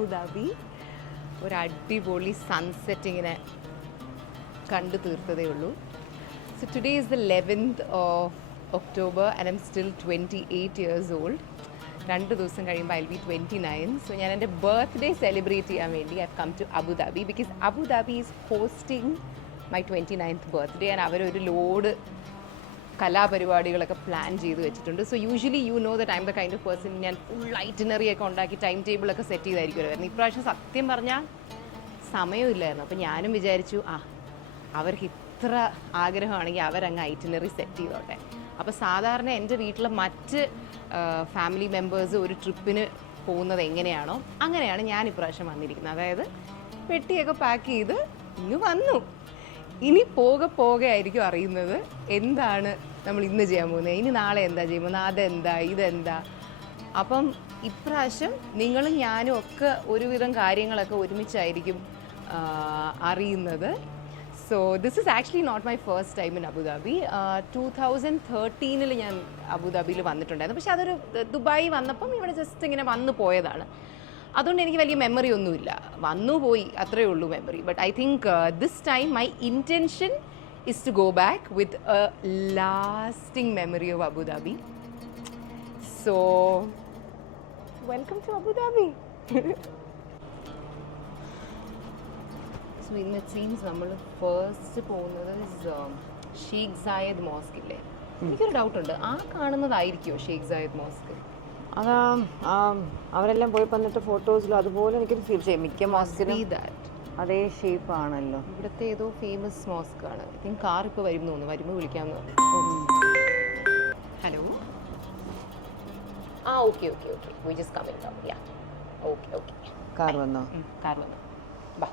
Abu Dhabi. ഒരു അടിപൊളി sunset ഇങ്ങനെ കണ്ടു തീർത്തതേ ഉള്ളൂ. So today is the 11th of October and I'm still 28 years old. 2 ദിവസം കഴിയുമ്പോൾ I'll be 29. So ഞാൻ എൻ്റെ ബർത്ത്ഡേ സെലിബ്രേറ്റ് ചെയ്യാൻ വേണ്ടി I've come to Abu Dhabi because Abu Dhabi is hosting my 29th birthday and അവരൊരു load കലാപരിപാടികളൊക്കെ plan ചെയ്ത് വെച്ചിട്ടുണ്ട്. So usually you know that I M the kind of person ഞാൻ full itinerary ഒക്കെ ഉണ്ടാക്കി time ടേബിളൊക്കെ set ചെയ്തായിരിക്കും വരുന്നത്. ഇപ്രാവശ്യം സത്യം പറഞ്ഞാൽ സമയമില്ലായിരുന്നു. അപ്പോൾ ഞാനും വിചാരിച്ചു അവർക്ക് ഇത്ര ആഗ്രഹമാണെങ്കിൽ അവരങ്ങ് ഐറ്റിനറി സെറ്റ് ചെയ്തോട്ടെ. അപ്പോൾ സാധാരണ എൻ്റെ വീട്ടിലെ മറ്റ് ഫാമിലി മെമ്പേഴ്സ് ഒരു ട്രിപ്പിന് പോകുന്നത് എങ്ങനെയാണോ അങ്ങനെയാണ് ഞാൻ ഇപ്രാവശ്യം വന്നിരിക്കുന്നത്. അതായത് പെട്ടിയൊക്കെ പാക്ക് ചെയ്ത് ഇങ്ങ് വന്നു. ഇനി പോകെ ആയിരിക്കും അറിയുന്നത് എന്താണ് നമ്മൾ ഇന്ന് ചെയ്യാൻ പോകുന്നത്, ഇനി നാളെ എന്താ ചെയ്യാൻ പോകുന്നത്, അതെന്താ ഇതെന്താ. അപ്പം ഇപ്രാവശ്യം നിങ്ങളും ഞാനും ഒക്കെ ഒരുവിധം കാര്യങ്ങളൊക്കെ ഒരുമിച്ചായിരിക്കും അറിയുന്നത്. So this is actually not my first time in Abu Dhabi. 2013 ഞാൻ അബുദാബിയിൽ വന്നിട്ടുണ്ടായിരുന്നു. പക്ഷെ അതൊരു ദുബായി വന്നപ്പം ഇവിടെ ജസ്റ്റ് ഇങ്ങനെ വന്നു പോയതാണ്. അതുകൊണ്ട് എനിക്ക് വലിയ മെമ്മറി ഒന്നുമില്ല, വന്നു പോയി അത്രയേ ഉള്ളൂ memory. But I think this time my intention is to go back with a lasting memory of Abu Dhabi. So welcome to Abu Dhabi. So ഇന്ന് ഇറ്റ് സീംസ് നമ്മൾ ഫസ്റ്റ് പോകുന്നത് ഷെയ്ഖ് സായദ് മോസ്ക് ഇല്ലേ? എനിക്കൊരു ഡൗട്ടുണ്ട്, ആ കാണുന്നതായിരിക്കുമോ ഷെയ്ഖ് സായദ് മോസ്ക്? അതാ അവരെല്ലാം പോയി വന്നിട്ട് ഫോട്ടോസിലും അതുപോലെ എനിക്കൊരു ഫീൽ ചെയ്യും. മിക്ക മോസ്കിനും അതേ ഷേപ്പ് ആണല്ലോ. ഇവിടുത്തെ ഏതോ ഫേമസ് മോസ്ക് ആണ്. ഐ തിങ്ക് കാർ ഇപ്പോൾ വരും തോന്നുന്നു, വരുമ്പോൾ വിളിക്കാമെന്ന് പറഞ്ഞു. Hello. Okay we just coming down. Yeah okay car വന്നോ? കാർ വന്നു. ബാ.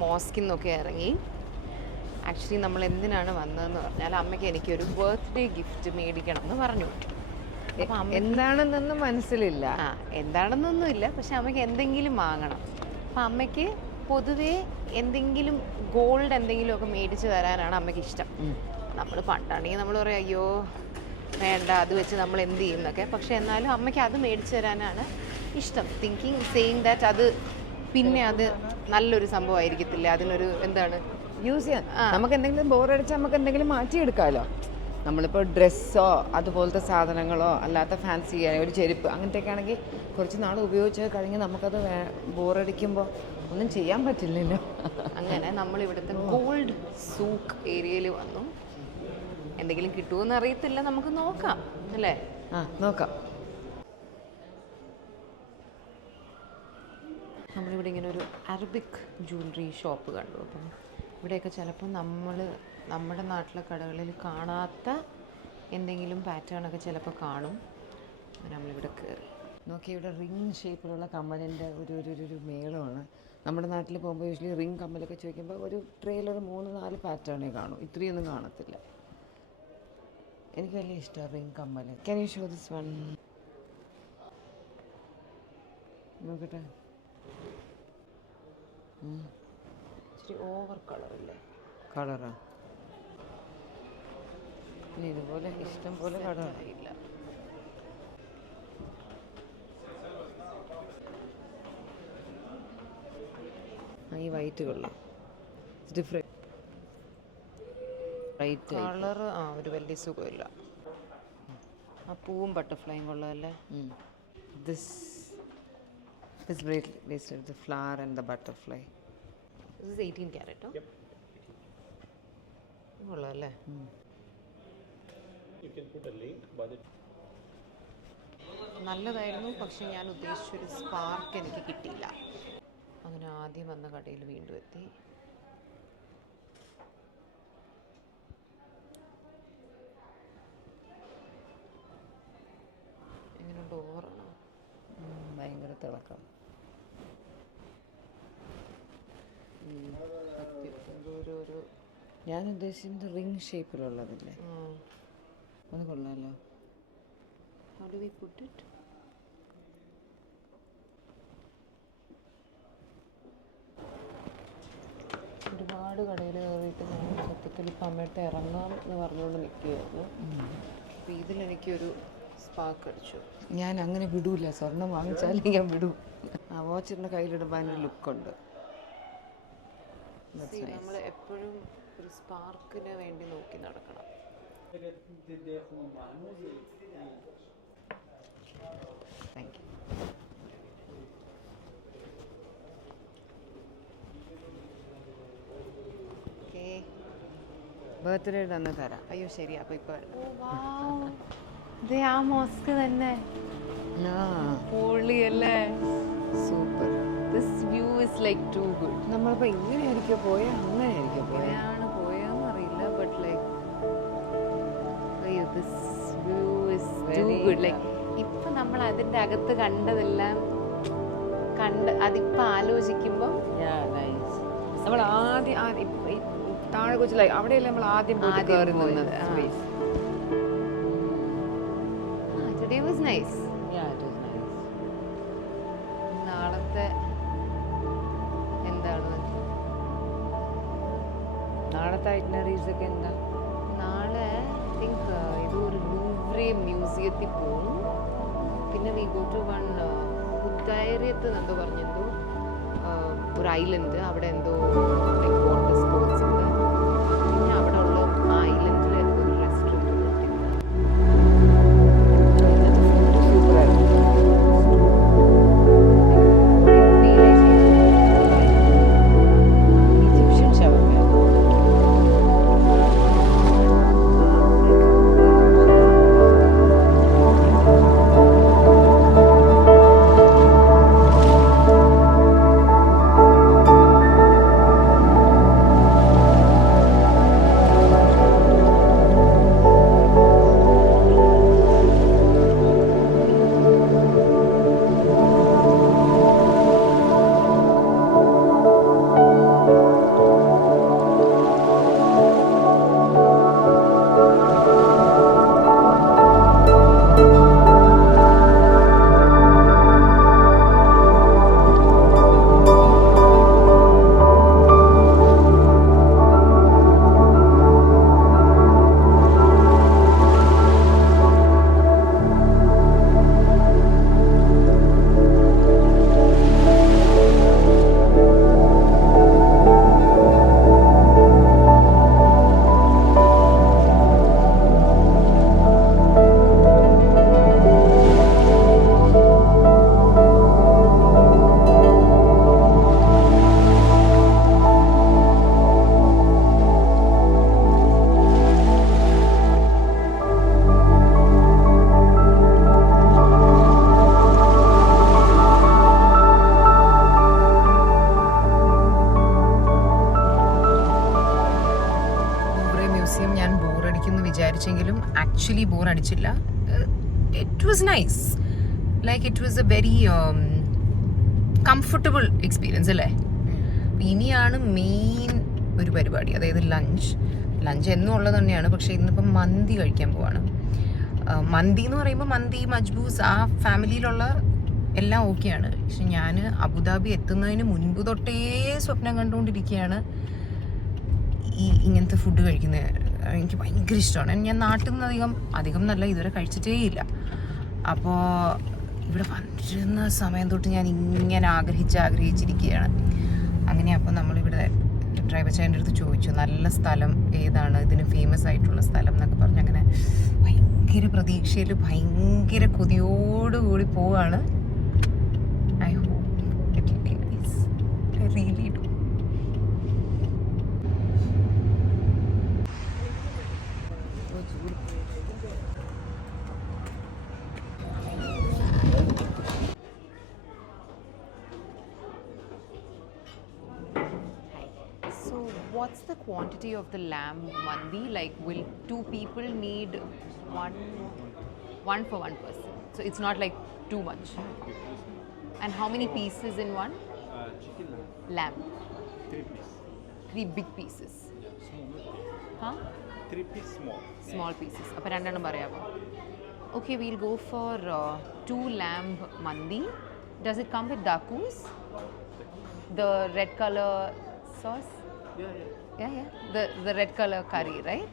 മോസ്കിൽ നിന്നൊക്കെ ഇറങ്ങി. ആക്ച്വലി നമ്മൾ എന്തിനാണ് വന്നതെന്ന് പറഞ്ഞാൽ അമ്മയ്ക്ക് എനിക്കൊരു ബർത്ത്ഡേ ഗിഫ്റ്റ് മേടിക്കണം എന്ന് പറഞ്ഞു. എന്താണെന്നൊന്നും മനസ്സിലില്ല. എന്താണെന്നൊന്നുമില്ല, പക്ഷെ അമ്മയ്ക്ക് എന്തെങ്കിലും വാങ്ങണം. അപ്പം അമ്മയ്ക്ക് പൊതുവേ എന്തെങ്കിലും ഗോൾഡ് എന്തെങ്കിലുമൊക്കെ മേടിച്ച് തരാനാണ് അമ്മയ്ക്ക് ഇഷ്ടം. നമ്മൾ പണ്ടാണെങ്കിൽ നമ്മൾ പറയും അയ്യോ വേണ്ട അത് വെച്ച് നമ്മൾ എന്ത് ചെയ്യുന്നൊക്കെ. പക്ഷെ എന്നാലും അമ്മയ്ക്ക് അത് മേടിച്ച് തരാനാണ് ഇഷ്ടം. സെയിങ് ദാറ്റ് അത് പിന്നെ അത് നല്ലൊരു സംഭവമായിരിക്കത്തില്ല, അതിനൊരു എന്താണ് യൂസ് ചെയ്യാൻ. നമുക്ക് എന്തെങ്കിലും ബോറടിച്ചാൽ നമുക്ക് എന്തെങ്കിലും മാറ്റിയെടുക്കാമല്ലോ. നമ്മളിപ്പോൾ ഡ്രസ്സോ അതുപോലത്തെ സാധനങ്ങളോ അല്ലാത്ത ഫാൻസി ഒരു ചെരുപ്പ് അങ്ങനത്തെയൊക്കെ ആണെങ്കിൽ കുറച്ച് നാൾ ഉപയോഗിച്ച് കഴിഞ്ഞ് നമുക്കത് ബോറടിക്കുമ്പോൾ ഒന്നും ചെയ്യാൻ പറ്റില്ലല്ലോ. അങ്ങനെ നമ്മളിവിടുത്തെ ഗോൾഡ് സൂക്ക് ഏരിയയിൽ വന്നു. എന്തെങ്കിലും കിട്ടുമെന്ന് അറിയത്തില്ല, നമുക്ക് നോക്കാം അല്ലേ? നോക്കാം. നമ്മളിവിടെ ഇങ്ങനെ ഒരു അറബിക് ജ്വല്ലറി ഷോപ്പ് കണ്ടു. അപ്പം ഇവിടെയൊക്കെ ചിലപ്പോൾ നമ്മുടെ നാട്ടിലെ കടകളിൽ കാണാത്ത എന്തെങ്കിലും പാറ്റേണൊക്കെ ചിലപ്പോൾ കാണും. നമ്മളിവിടെ കയറി നോക്കി. ഇവിടെ റിങ് ഷേപ്പിലുള്ള കമ്മലിൻ്റെ ഒരു മേളമാണ്. നമ്മുടെ നാട്ടിൽ പോകുമ്പോൾ യൂഷ്വലി റിങ് കമ്മലൊക്കെ ചോദിക്കുമ്പോൾ ഒരു ട്രെയിലൊരു 3-4 പാറ്റേണേ കാണും, ഇത്രയൊന്നും കാണത്തില്ല. എനിക്ക് വലിയ ഇഷ്ടമാണ് റിങ് കമ്മൽ. Can you show this one? നോക്കട്ടെ. ഇച്ചിരി ഓവർ കളറില്ലേ? കളറാ? പിന്നെ ഇതുപോലെ ഇഷ്ടം പോലെ കളറില്ല. ഈ വൈറ്റ് കൊള്ളാം, ഡിഫറെൻറ്റ് വൈറ്റ് കളർ. ഒരു വലിയ സുഖമില്ല. ആ പൂവും ബട്ടർഫ്ലൈയും കൊള്ളാമല്ലേ? This bracelet, the flower and the butterfly. This is 18 carat. Yep. കൊള്ളാമല്ലേ? You can put a link, but it നല്ലതായിരുന്നു, പക്ഷെ ഞാൻ ഉദ്ദേശിച്ചൊരു സ്പാർക്ക് എനിക്ക് കിട്ടിയില്ല. അങ്ങനെ ആദ്യം വന്ന കടയിൽ വീണ്ടും എത്തി. എങ്ങനെയുണ്ട്? ഓവറാണോ? ഭയങ്കര തിളക്കം. ഒരു ഞാൻ ഉദ്ദേശിച്ചത് റിംഗ് ഷേപ്പിലുള്ളതില്ലേ, അത് കൊള്ളാമല്ലോ. How do we put it? ഒരുപാട് കടയിൽ കയറിയിട്ട് ഞാൻ സത്യത്തിൽ ഇപ്പം അമ്മയിട്ട് ഇറങ്ങാം എന്ന് പറഞ്ഞുകൊണ്ട് നിൽക്കുകയായിരുന്നു. അപ്പോൾ ഇതിലെനിക്കൊരു സ്പാർക്ക് അടിച്ചു. ഞാൻ അങ്ങനെ വിടൂല, സ്വർണം വാങ്ങിച്ചാലേ ഞാൻ വിടൂ. ആ വാച്ചിൻ്റെ കയ്യിലിടുമ്പോൾ അതിനൊരു ലുക്കുണ്ട്. നമ്മൾ എപ്പോഴും ഒരു സ്പാർക്കിന് വേണ്ടി നോക്കി നടക്കണം. Thank you. ഓക്കേ, ബർത്ത്ഡേ തന്നെ തരാം. അയ്യോ ശരി. അപ്പോൾ ഇപ്പോൾ ആ മോസ്ക് തന്നെ പൊളിയല്ലേ? Super. This view is like too good. നമ്മളിപ്പോൾ ഇങ്ങനെയായിരിക്കും പോയ, അങ്ങനെയായിരിക്കും പോയ, എങ്ങനെയാണ് പോയെന്ന് അറിയില്ല, ബട്ട് ലൈക്ക് അയ്യോ this view is too good. Like ഇപ്പം നമ്മൾ അതിൻ്റെ അകത്ത് കണ്ടതെല്ലാം അതിപ്പോൾ ആലോചിക്കുമ്പോൾ നമ്മൾ ആദ്യം താഴെ കൊച്ചില അവിടെയല്ലേ നമ്മൾ ആദ്യം കയറി നിന്നത്. Today was nice. നാളത്തെ എന്താണ്? നാളത്തെ ഐറ്റിനറീസ് ഒക്കെ എന്താ? നാളെ ഐ തിങ്ക് ഇതൊരു ലൂവ്രെ മ്യൂസിയത്തിൽ പോകും. പിന്നെ വി ഗോ ടു വൺ ബുദ്ധേറിയത്ത് എന്തോ പറഞ്ഞെന്തോ ഒരു ഐലൻഡ്, അവിടെ എന്തോ ലൈക്ക് വാട്ടർ സ്പോർട്സ് ഉണ്ട്. പിന്നെ അവിടെ ഉള്ള ഐലൻഡിൽ എന്തോ ഒരു റെസ്റ്റോറൻറ്റ് ഈജിപ്ഷ്യൻ ഷവർമ. വിചാരിച്ചെങ്കിലും ആക്ച്വലി ബോർ അടിച്ചില്ല. It was nice. Like it was a very comfortable experience അല്ലേ? ഇനിയാണ് മെയിൻ ഒരു പരിപാടി, അതായത് ലഞ്ച് എന്നും ഉള്ളത് തന്നെയാണ്. പക്ഷേ ഇന്നിപ്പം മന്തി കഴിക്കാൻ പോവാണ്. മന്തി എന്ന് പറയുമ്പോൾ മന്തി മജ്ബൂസ് ആ ഫാമിലിയിലുള്ള എല്ലാം ഓക്കെയാണ്. പക്ഷെ ഞാൻ അബുദാബി എത്തുന്നതിന് മുൻപ് തൊട്ടേ സ്വപ്നം കണ്ടുകൊണ്ടിരിക്കുകയാണ് ഇങ്ങനത്തെ ഫുഡ് കഴിക്കുന്നത്. എനിക്ക് ഭയങ്കര ഇഷ്ടമാണ്. ഞാൻ നാട്ടിൽ നിന്ന് അധികം നല്ല ഇതുവരെ കഴിച്ചിട്ടേ ഇല്ല. അപ്പോൾ ഇവിടെ വന്നിരുന്ന സമയം തൊട്ട് ഞാൻ ഇങ്ങനെ ആഗ്രഹിച്ചിരിക്കുകയാണ്. അങ്ങനെ അപ്പോൾ നമ്മളിവിടെ ഡ്രൈവർ ചേട്ടൻ്റെ അടുത്ത് ചോദിച്ചു നല്ല സ്ഥലം ഏതാണ്, ഇതിന് ഫേമസ് ആയിട്ടുള്ള സ്ഥലം എന്നൊക്കെ പറഞ്ഞ്. അങ്ങനെ ഭയങ്കര ഭയങ്കര പ്രതീക്ഷയിൽ ഭയങ്കര കൊതിയോടുകൂടി പോവാണ്. I hope it will be nice. I really do. So what's the quantity of the lamb mandi? Like, will two people need one for one person? So it's not like too much. And how many pieces in one? Chicken Lamb. 3 piece. 3 big pieces. Huh? 3 piece small. Small pieces. അപ്പോൾ രണ്ടെണ്ണം പറയാമോ? Okay, we'll go for 2 lamb mandi. Does it come with dakus? The red color sauce? Yeah. The red color curry, right?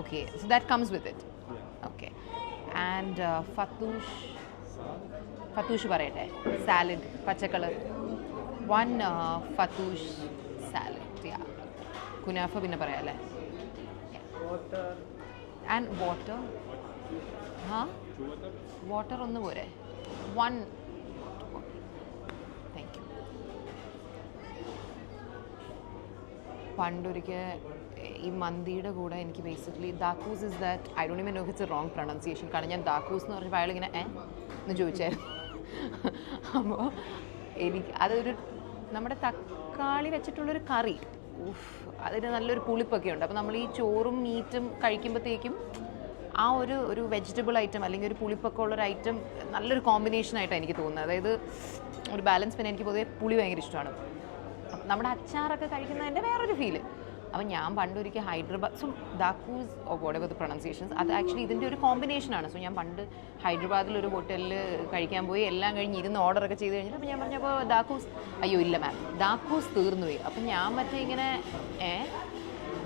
Okay, so that comes with it. Okay. And fatoush parayate. Salad, pacha color. 1 fatoush salad. Yeah. Kunafa pinna parayale. Water. And water. Huh? Water on the pore. 1. Thank you. പണ്ടൊരിക്കൽ ഈ മന്തിയുടെ കൂടെ എനിക്ക് basically ദാക്കൂസ് is that I don't even know it's a wrong pronunciation. കാരണം ഞാൻ ദാക്കൂസ് എന്ന് പറഞ്ഞപ്പോൾ അയാളിങ്ങനെ എന്ന് ചോദിച്ചായിരുന്നു. അപ്പോൾ എനിക്ക് അതൊരു നമ്മുടെ തക്കാളി വെച്ചിട്ടുള്ളൊരു കറി, അതിന് നല്ലൊരു പുളിപ്പൊക്കെ ഉണ്ട്. അപ്പോൾ നമ്മൾ ഈ ചോറും മീറ്റും കഴിക്കുമ്പോഴത്തേക്കും ആ ഒരു വെജിറ്റബിൾ ഐറ്റം അല്ലെങ്കിൽ ഒരു പുളിപ്പൊക്കെ ഉള്ളൊരു ഐറ്റം നല്ലൊരു കോമ്പിനേഷനായിട്ടാണ് എനിക്ക് തോന്നുന്നത്. അതായത് ഒരു ബാലൻസ്. പിന്നെ എനിക്ക് പൊതുവെ പുളി ഭയങ്കര ഇഷ്ടമാണ്. നമ്മുടെ അച്ചാറൊക്കെ കഴിക്കുന്നതിൻ്റെ വേറൊരു ഫീല്. അപ്പം ഞാൻ പണ്ടൊരിക്കൽ ഹൈദരാബാദ്, സോ ദാക്കൂസ് or whatever the pronunciations, അത് ആക്ച്വലി ഇതിൻ്റെ ഒരു കോമ്പിനേഷനാണ്. സോ ഞാൻ പണ്ട് ഹൈദരാബാദിലൊരു ഹോട്ടലിൽ കഴിക്കാൻ പോയി, എല്ലാം കഴിഞ്ഞ് ഇരുന്ന് ഓർഡറൊക്കെ ചെയ്ത് കഴിഞ്ഞിട്ട് അപ്പോൾ ഞാൻ പറഞ്ഞപ്പോൾ ദാക്കൂസ്, അയ്യോ ഇല്ല മാം ദാക്കൂസ് തീർന്നു പോയി. അപ്പം ഞാൻ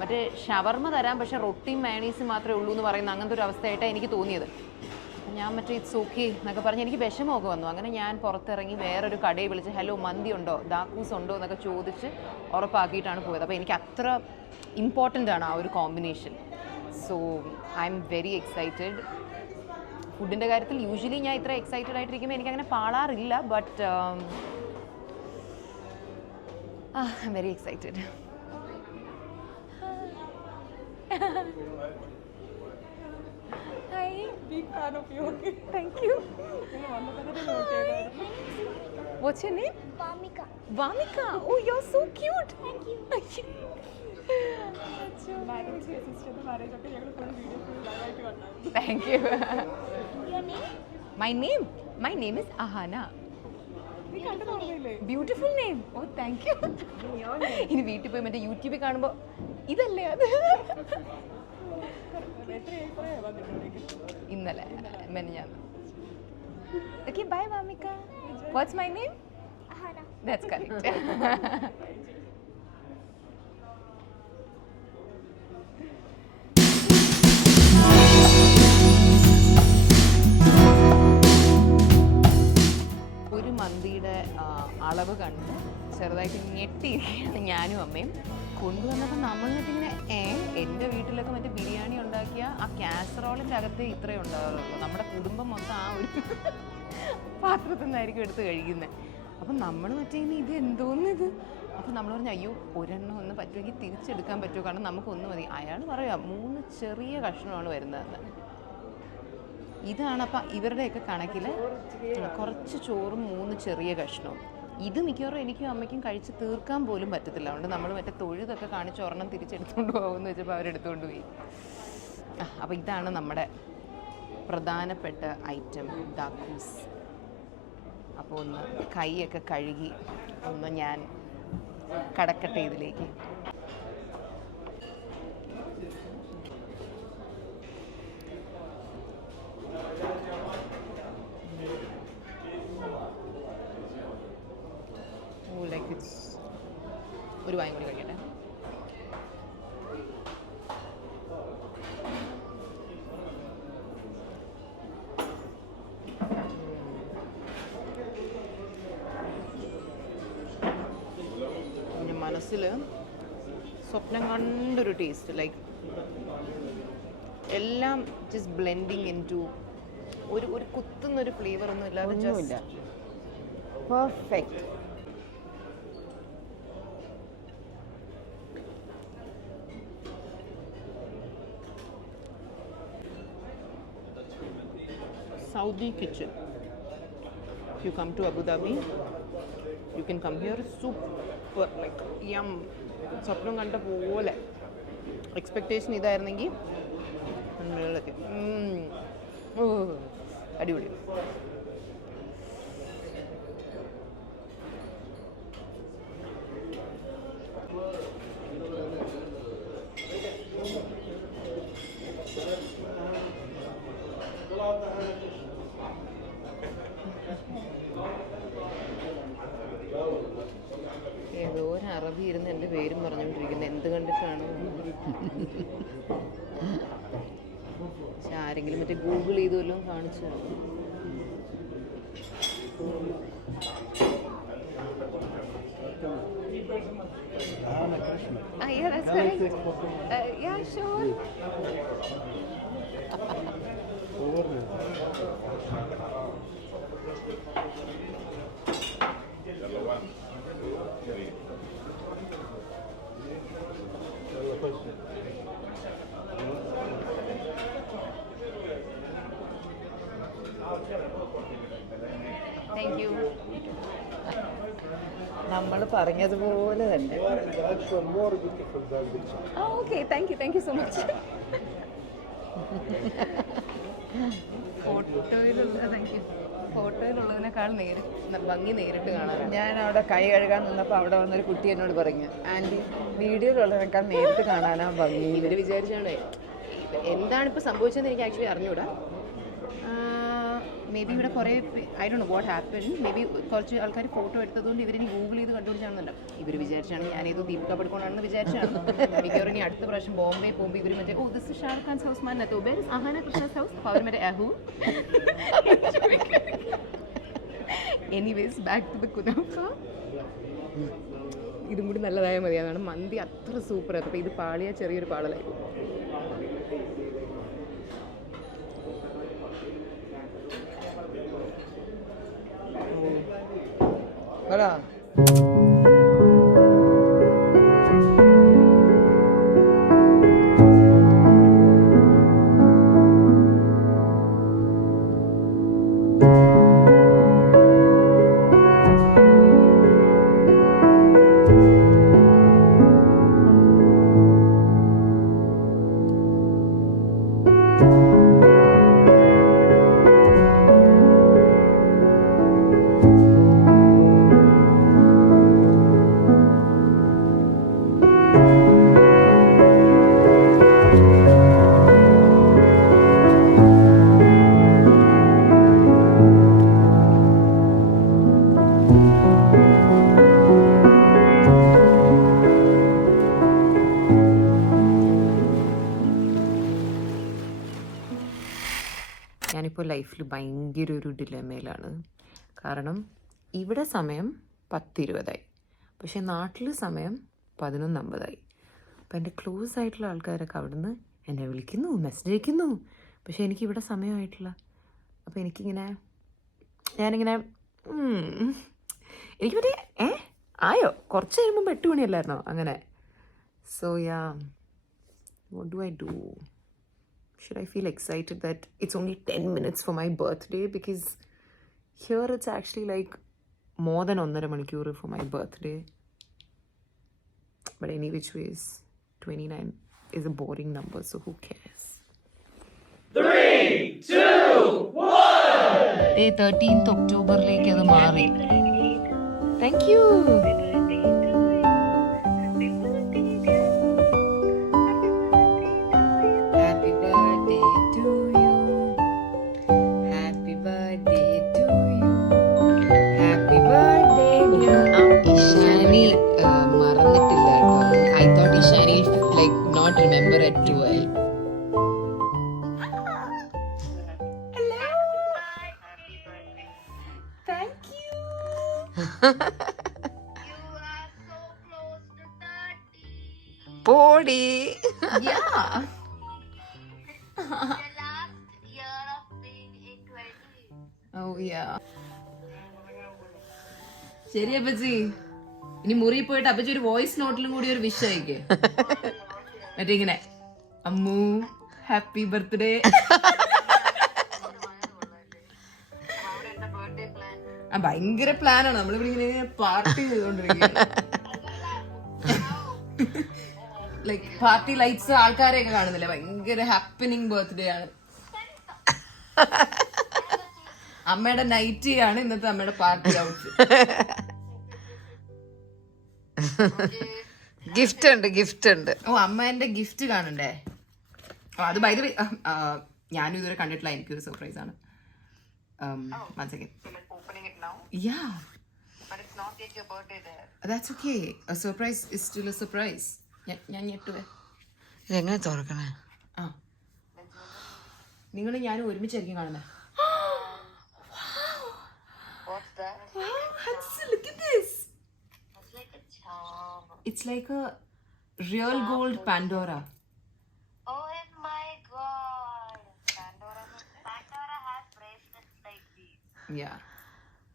മറ്റേ ഷവർമ തരാം പക്ഷേ റൊട്ടിയും മയണീസും മാത്രമേ ഉള്ളൂ എന്ന് പറയുന്ന അങ്ങനത്തെ ഒരു അവസ്ഥയായിട്ടാണ് എനിക്ക് തോന്നിയത്. ഞാൻ ഇറ്റ്സ് ഓക്കെ എന്നൊക്കെ പറഞ്ഞ് എനിക്ക് വിഷമമൊക്കെ വന്നു. അങ്ങനെ ഞാൻ പുറത്തിറങ്ങി വേറൊരു കടയിൽ വിളിച്ച് ഹലോ മന്തി ഉണ്ടോ ദാക്കൂസ് ഉണ്ടോ എന്നൊക്കെ ചോദിച്ച് ഉറപ്പാക്കിയിട്ടാണ് പോയത്. അപ്പോൾ എനിക്ക് അത്ര ഇമ്പോർട്ടൻ്റ് ആണ് ആ ഒരു combination. So I'm very excited. ഫുഡിൻ്റെ കാര്യത്തിൽ യൂഷ്വലി ഞാൻ ഇത്ര എക്സൈറ്റഡ് ആയിട്ടിരിക്കുമ്പോൾ എനിക്കങ്ങനെ പാളാറില്ല. But I'm very excited. Hi. Big fan of you. Thank you. What's your name? Vamika. Vamika. Oh, you're so cute. Thank you. Marriage sister marriage ഒക്കെ ഞങ്ങൾ full video full ലൈവായിട്ട് കണ്ടായിരുന്നു. Thank you. Your name? My name is Ahaana. നീ കണ്ടു തോന്നുന്നില്ലേ? Beautiful name. Oh, thank you. ഇനി വീട്ടിൽ പോയി മറ്റേ യൂട്യൂബിൽ കാണുമ്പോൾ ഇതല്ലേ അത്? എത്രയായി വന്നിട്ടുണ്ടെങ്കിൽ ഇന്നലെ മെനഞ്ഞാന്ന്. Okay, bye Vamika. What's my name? Ahaana. That's correct. ഒരു മന്തിയുടെ അളവ് കണ്ട് ചെറുതായിട്ട് ഞെട്ടിയിരിക്കുകയാണ് ഞാനും അമ്മയും. കൊണ്ടുവന്നപ്പോൾ നമ്മളിങ്ങനെ എൻ്റെ വീട്ടിലൊക്കെ മറ്റേ ബിരിയാണി ഉണ്ടാക്കിയ ആ കാസറോളിൻ്റെ അകത്തേ ഇത്രയും ഉണ്ടാകാറുള്ളൂ. നമ്മുടെ കുടുംബം മൊത്തം ആ ഒരു പാത്രത്തിൽ നിന്നായിരിക്കും എടുത്ത് കഴിക്കുന്നത്. അപ്പം നമ്മൾ മറ്റേ ഇത് എന്തോന്നിത്. അപ്പം നമ്മൾ പറഞ്ഞു അയ്യോ ഒരെണ്ണം ഒന്ന് പറ്റുമെങ്കിൽ തിരിച്ചെടുക്കാൻ പറ്റുമോ, കാരണം നമുക്കൊന്ന് മതി. അയാൾ പറയാം 3 ചെറിയ കഷ്ണമാണ് വരുന്നതെന്ന്. ഇതാണ് അപ്പം ഇവരുടെയൊക്കെ കണക്കിൽ കുറച്ച് ചോറും 3 ചെറിയ കഷ്ണവും. ഇത് മിക്കവാറും എനിക്കും അമ്മയ്ക്കും കഴിച്ച് തീർക്കാൻ പോലും പറ്റത്തില്ല. അതുകൊണ്ട് നമ്മൾ മറ്റേ തൊഴുതൊക്കെ കാണിച്ച് ഒരെണ്ണം തിരിച്ചെടുത്തുകൊണ്ട് പോകുമെന്ന് വെച്ചപ്പോൾ അവരെടുത്തുകൊണ്ട് പോയി. അപ്പോൾ ഇതാണ് നമ്മുടെ പ്രധാനപ്പെട്ട ഐറ്റം ദാക്കൂസ്. അപ്പോൾ ഒന്ന് കൈയൊക്കെ കഴുകി ഒന്ന് ഞാൻ കടക്കട്ടെ ഇതിലേക്ക്. ലൈക്ക് ഇറ്റ്സ് ഒരു വായും കൂടി കഴിക്കട്ടെ. മനസ്സിൽ സ്വപ്നം കണ്ടൊരു ടേസ്റ്റ്. ലൈക്ക് എല്ലാം ജസ്റ്റ് ബ്ലെൻഡിങ് ഇൻ ടു ഒരു കുത്തുന്നൊരു ഫ്ലേവർ ഒന്നും ഇല്ലാതെ ഒന്നുമില്ല, perfect. Saudi kitchen. If you come to Abu Dhabi, you can come here. Super, like yum. സ്വപ്നം കണ്ട പോലെ എക്സ്പെക്റ്റേഷൻ ഇതായിരുന്നെങ്കിൽ അടിപൊളി. ഏതോ ഒരു അറബി ഇരുന്ന് എൻ്റെ പേരും പറഞ്ഞുകൊണ്ടിരിക്കുന്നത് എന്ത് കണ്ടിട്ടാണോ. പക്ഷെ ആരെങ്കിലും മറ്റേ ഗൂഗിൾ ചെയ്ത് വല്ലതും കാണിച്ചു. Ahaana Krishna. Yeah, that's correct. Yeah, sure. Thank you. നമ്മൾ പറഞ്ഞതുപോലെ തന്നെ. Oh, okay. Thank you so much. ഫോട്ടോയിലുള്ളതിനേക്കാൾ ഭംഗി നേരിട്ട് കാണാൻ. ഞാൻ അവിടെ കൈ കഴുകാൻ നിന്നപ്പോൾ അവിടെ വന്നൊരു കുട്ടി എന്നോട് പറഞ്ഞു, ആൻറ്റി വീഡിയോയിലുള്ളതിനേക്കാൾ നേരിട്ട് കാണാനാ ഭംഗി. ഇവർ വിചാരിച്ചാണ് എന്താണിപ്പോൾ സംഭവിച്ചതെന്ന് എനിക്ക് ആക്ച്വലി അറിഞ്ഞൂടാ. മേ ബി ഇവിടെ കുറേ I don't know what happen. May be കുറച്ച് ആൾക്കാർ ഫോട്ടോ എടുത്തതുകൊണ്ട് ഇവരിനി ഗൂഗിൾ ചെയ്ത് കണ്ടുപിടിച്ചാണെന്നല്ല. ഇവർ വിചാരിച്ചാണ് ഞാനേതോ ദീപിക പടുക്കോണാണെന്ന് വിചാരിച്ചാണ്. മിക്കവാറും ഇനി അടുത്ത പ്രാവശ്യം ബോംബെ പോകുമ്പോൾ ഇവർ മറ്റേ this is Shahrukh Khan's house man no where is Ahaana Krishna's house. അപ്പോൾ അവർ മറ്റേ അഹു. എനിവേസ് ബാക്ക് ടു ദ കുനാഫ. ഇതും കൂടി നല്ലതായാൽ മതി. അതാണ് മന്തി അത്ര സൂപ്പറായിരുന്നു. അപ്പോൾ ഇത് പാളിയ ചെറിയൊരു പാളലായിരുന്നു. ഹലോ ഞാനിപ്പോൾ ലൈഫിൽ ഭയങ്കര ഒരു ഡിലെമയിലാണ്. കാരണം ഇവിടെ സമയം 10:20, പക്ഷേ നാട്ടിൽ സമയം 11:50. അപ്പോൾ എൻ്റെ ക്ലോസ് ആയിട്ടുള്ള ആൾക്കാരൊക്കെ അവിടുന്ന് എന്നെ വിളിക്കുന്നു, മെസ്സേജ് അയക്കുന്നു. പക്ഷേ എനിക്കിവിടെ സമയമായിട്ടില്ല. അപ്പോൾ ഞാനിങ്ങനെ എനിക്ക് മറ്റേ ആയോ കുറച്ച് കഴിയുമ്പോൾ 8 മണിയല്ലായിരുന്നോ അങ്ങനെ. So yeah, what do I do? Should I feel excited that it's only 10 minutes for my birthday? Because here it's actually like more than 1.5 manicure for my birthday. But any which ways, 29 is a boring number, so who cares? 3, 2, 1! 13th October like adu mari. Thank you. Remember at 12. Hello. Thank you. You are so close to 30. Body. Yeah. The last year of being in 20. Oh yeah. ശരി അപ്പച്ചി, ഇനി മുറി പോയിട്ട് അപ്പച്ചി ഒരു voice നോട്ടിലും കൂടി ഒരു wish അയക്കേ. മറ്റേ ഇങ്ങനെ അമ്മു ഹാപ്പി ബർത്ത്ഡേ. ആ ഭയങ്കര പ്ലാനാണ്. നമ്മളിവിടെ ഇങ്ങനെ പാർട്ടി ചെയ്തോണ്ടിരിക്കുകയാണ്. ലൈക് പാർട്ടി ലൈറ്റ്സ് ആൾക്കാരെയൊക്കെ കാണുന്നില്ല. ഭയങ്കര ഹാപ്പനിങ് ബർത്ത്ഡേ ആണ്. അമ്മയുടെ നൈറ്റി ആണ് ഇന്നത്തെ അമ്മയുടെ പാർട്ടി ഔട്ട്ഫിറ്റ്. ഗിഫ്റ്റ് ഉണ്ട്. ഓ അമ്മേന്റെ ഗിഫ്റ്റ് കാണണ്ടേ? അത് ബൈ ദ വേ ഞാനും ഇതുവരെ കണ്ടിട്ടില്ല. എനിക്കൊരു സർപ്രൈസ് ആണ്. One second. Opening it now, Yeah, but it's not yet your birthday there. that's okay. A surprise is still a surprise. ഞാൻ ഞെട്ടുവേ. ഇതെങ്ങനെ തുറക്കണേ? ആ നിങ്ങൾ ഞാനും ഒരുമിച്ചായിരിക്കും കാണുന്നത്. What's that? Wow, Hansi, look at this. It's like a charm. It's like a real gold Pandora. Oh my god. Pandora has bracelets like these. Yeah.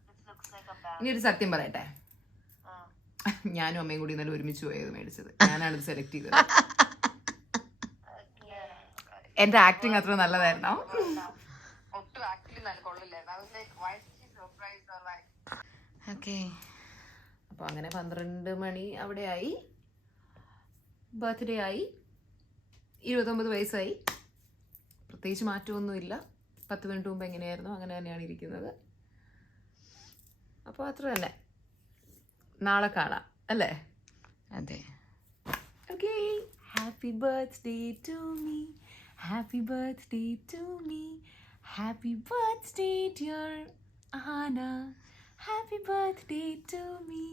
This looks like a bag. ഇനി ഒരു സത്യം പറയട്ടെ, ഞാനും അമ്മയും കൂടി ഇന്നലെ ഒരുമിച്ച് പോയത് മേടിച്ചത്. ഞാനാണ് ഇത് സെലക്ട് ചെയ്തത്. എന്റെ ആക്ടിങ് അത്ര നല്ലതായിരുന്നോ? ഒട്ടും ആക്ച്വലി നല്ല കൊള്ളില്ല. I was like, why did she surprise her like? Okay, അപ്പോൾ അങ്ങനെ 12 മണി അവിടെ ആയി. ബർത്ത്ഡേ ആയി. 29 വയസ്സായി. പ്രത്യേകിച്ച് മാറ്റമൊന്നുമില്ല. 10 മിനിറ്റ് മുമ്പ് എങ്ങനെയായിരുന്നു അങ്ങനെ തന്നെയാണ് ഇരിക്കുന്നത്. അപ്പോൾ അത്ര തന്നെ. നാളെ കാണാം അല്ലേ? അതെ. Okay, happy birthday to me, happy birthday to me, happy birthday dear Ahana, happy birthday to me.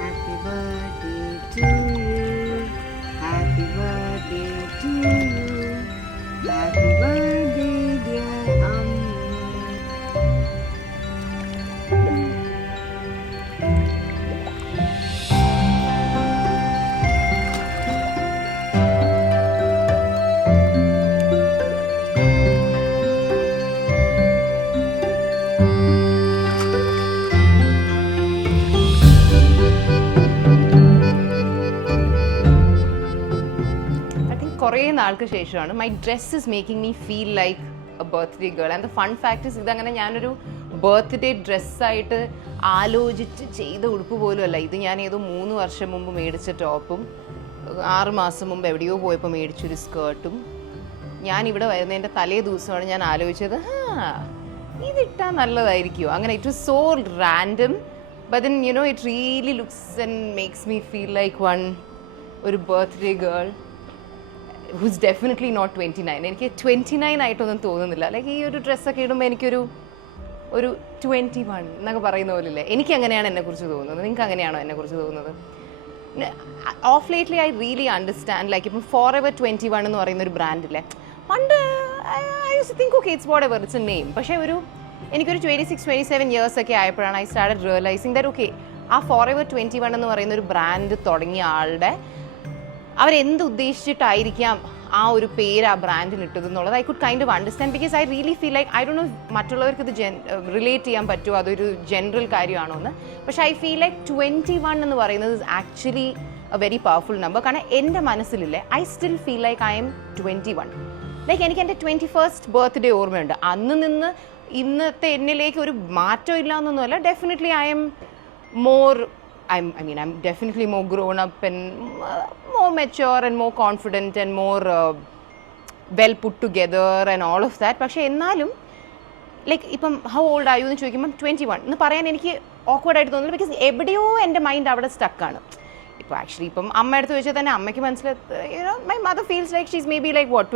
Happy birthday to you. Happy birthday to you. Happy birthday, dear Amma. കുറേ നാൾക്ക് ശേഷമാണ് my dress is making me feel like A birthday girl. And the fun fact is ഇതങ്ങനെ ഞാനൊരു birthday ഡ്രസ്സായിട്ട് ആലോചിച്ച് ചെയ്ത ഉടുപ്പ് പോലും അല്ല ഇത്. ഞാൻ ഏതോ 3 വർഷം മുമ്പ് മേടിച്ച ടോപ്പും 6 മാസം മുമ്പ് എവിടെയോ പോയപ്പോൾ മേടിച്ചൊരു സ്കേർട്ടും ഞാനിവിടെ വരുന്നതിൻ്റെ തലേ ദിവസമാണ് ഞാൻ ആലോചിച്ചത്, ഇതിട്ടാൽ നല്ലതായിരിക്കുമോ. അങ്ങനെ it was so random, but then you know it really looks and makes me feel like ഒരു birthday girl who's definitely not 29. എനിക്ക് 29 ആയിട്ടൊന്നും തോന്നുന്നില്ല. ലൈക്ക് ഈ ഒരു ഡ്രസ്സൊക്കെ ഇടുമ്പോൾ എനിക്കൊരു 21 എന്നൊക്കെ പറയുന്ന പോലില്ലേ. എനിക്ക് അങ്ങനെയാണ് എന്നെക്കുറിച്ച് തോന്നുന്നത്. നിങ്ങൾക്ക് അങ്ങനെയാണോ എന്നെക്കുറിച്ച് തോന്നുന്നത്? Of lately I really understand. Like ഇപ്പം ഫോറെവർ 21 എന്ന് പറയുന്ന ഒരു ബ്രാൻഡില്ലേ, പണ്ട് I use to think okay it's whatever it's a name. പക്ഷേ എനിക്കൊരു 26-27 ഇയേഴ്സ് ഒക്കെ ആയപ്പോഴാണ് I started realising that okay ആ ഫോറെവർ 21 എന്ന് പറയുന്ന ഒരു ബ്രാൻഡ് തുടങ്ങിയ ആളുടെ അവരെന്ത് ഉദ്ദേശിച്ചിട്ടായിരിക്കാം ആ ഒരു പേര് ആ ബ്രാൻഡിന് ഇട്ടത് എന്നുള്ളത് I could kind of understand. Because I really feel like I don't know മറ്റുള്ളവർക്ക് ഇത് റിലേറ്റ് ചെയ്യാൻ പറ്റുമോ, അതൊരു ജനറൽ കാര്യമാണോ എന്ന്. പക്ഷേ ഐ ഫീൽ ലൈക്ക് 21 എന്ന് പറയുന്നത് is actually a very powerful number. കാരണം എൻ്റെ മനസ്സിലില്ലേ I still feel like I'm 21. Like എനിക്ക് എൻ്റെ 21st ബർത്ത്ഡേ ഓർമ്മയുണ്ട്. അന്ന് നിന്ന് ഇന്നത്തെ എന്നിലേക്ക് ഒരു മാറ്റം ഇല്ല എന്നൊന്നുമല്ല. Definitely I'm more I'm definitely more grown up and more mature and more confident and more well put together and all of that. പക്ഷേ എന്നാലും ലൈക്ക് ഇപ്പം ഹൗ ഓൾഡ് ആയു എന്ന് ചോദിക്കുമ്പം 21 എന്ന് പറയാൻ എനിക്ക് ഓക്വേർഡ് ആയിട്ട് തോന്നുന്നില്ല. ബിക്കോസ് എവിടെയോ എൻ്റെ മൈൻഡ് അവിടെ സ്റ്റക്കാണ്. ഇപ്പോൾ ആക്ച്വലി ഇപ്പം അമ്മ അടുത്ത് ചോദിച്ചാൽ തന്നെ അമ്മയ്ക്ക് മനസ്സിലായി my mother feels like she's may be like what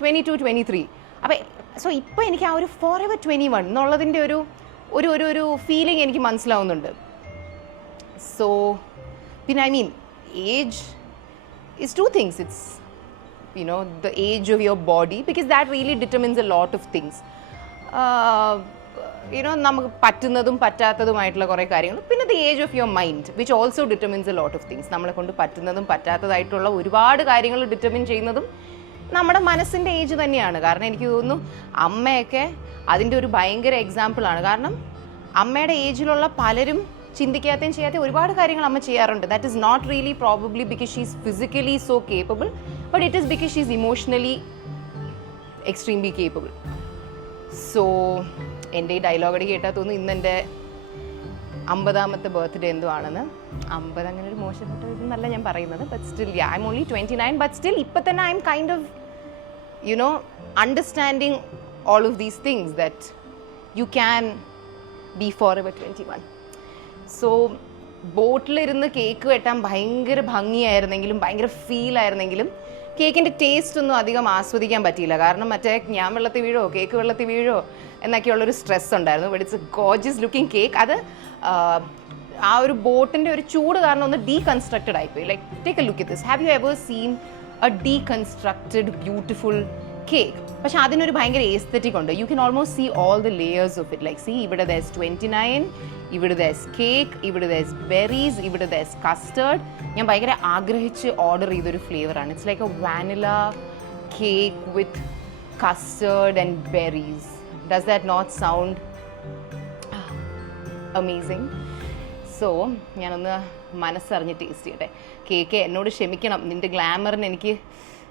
22-23. അപ്പം സോ ഇപ്പോൾ എനിക്ക് ആ ഒരു ഫോർ എവർ 21 എന്നുള്ളതിൻ്റെ ഒരു ഒരു ഒരു ഒരു ഫീലിംഗ് എനിക്ക് മനസ്സിലാവുന്നുണ്ട്. സോ പിന്നെ I mean age is two things. It's the age of your body, because that really determines a lot of things. നമുക്ക് പറ്റുന്നതും പറ്റാത്തതുമായിട്ടുള്ള കുറേ കാര്യങ്ങൾ. പിന്നെ the age of your mind, which also determines a lot of things. നമ്മളെ കൊണ്ട് പറ്റുന്നതും പറ്റാത്തതായിട്ടുള്ള ഒരുപാട് കാര്യങ്ങൾ ഡിറ്റർമിൻ ചെയ്യുന്നതും നമ്മുടെ മനസ്സിൻ്റെ ഏജ് തന്നെയാണ്. കാരണം എനിക്ക് തോന്നുന്നു അമ്മയൊക്കെ അതിൻ്റെ ഒരു ഭയങ്കര എക്സാമ്പിളാണ്. കാരണം അമ്മയുടെ ഏജിലുള്ള പലരും ചിന്തിക്കാത്തയും ചെയ്യാത്ത ഒരുപാട് കാര്യങ്ങൾ അമ്മ ചെയ്യാറുണ്ട്. That is not really probably because she is physically so capable, but it is because she is emotionally extremely capable. So എൻ്റെ ഈ ഡയലോഗടി കേട്ടാൽ തോന്നുന്നു ഇന്നെൻ്റെ 50ാമത്തെ ബർത്ത്ഡേ എന്തോ ആണെന്ന്. 50 അങ്ങനെ ഒരു മോശപ്പെട്ട ഇതെന്നല്ല ഞാൻ പറയുന്നത്. But still I am only 29. But still ഇപ്പം തന്നെ I M kind of understanding all of these things, that you can be forever 21. So ബോട്ടിലിരുന്ന് കേക്ക് വെട്ടാൻ ഭയങ്കര ഭംഗിയായിരുന്നെങ്കിലും ഭയങ്കര ഫീലായിരുന്നെങ്കിലും കേക്കിൻ്റെ ടേസ്റ്റ് ഒന്നും അധികം ആസ്വദിക്കാൻ പറ്റിയില്ല. കാരണം മറ്റേ ഞാൻ വെള്ളത്തിൽ വീഴോ കേക്ക് വെള്ളത്തിൽ വീഴോ എന്നൊക്കെയുള്ളൊരു സ്ട്രെസ് ഉണ്ടായിരുന്നു. But it's A gorgeous looking cake. അത് ആ ഒരു ബോട്ടിൻ്റെ ഒരു ചൂട് കാരണം ഒന്ന് ഡീകൺസ്ട്രക്റ്റഡ് ആയിപ്പോയി. Like take a look at this. Have you ever seen a deconstructed beautiful cake? പക്ഷെ അതിനൊരു ഭയങ്കര എസ്തെറ്റിക് ഉണ്ട്. You can almost see all the layers of it. Like see ഇവിടെ ദർ ഇസ് 29, ഇവിടെ ദർ ഇസ് കേക്ക്, ഇവിടെ there is berries, ഇവിടെ there is custard. ഞാൻ ഭയങ്കര ആഗ്രഹിച്ച് ഓർഡർ ചെയ്തൊരു ഫ്ലേവറാണ്. It's like a vanilla cake with custard and berries. Does that not sound amazing? So ഞാനൊന്ന് മനസ്സറിഞ്ഞ് ടേസ്റ്റ് ചെയ്യട്ടെ. കേക്ക് എന്നോട് ക്ഷമിക്കണം, നിൻ്റെ ഗ്ലാമറിന് എനിക്ക്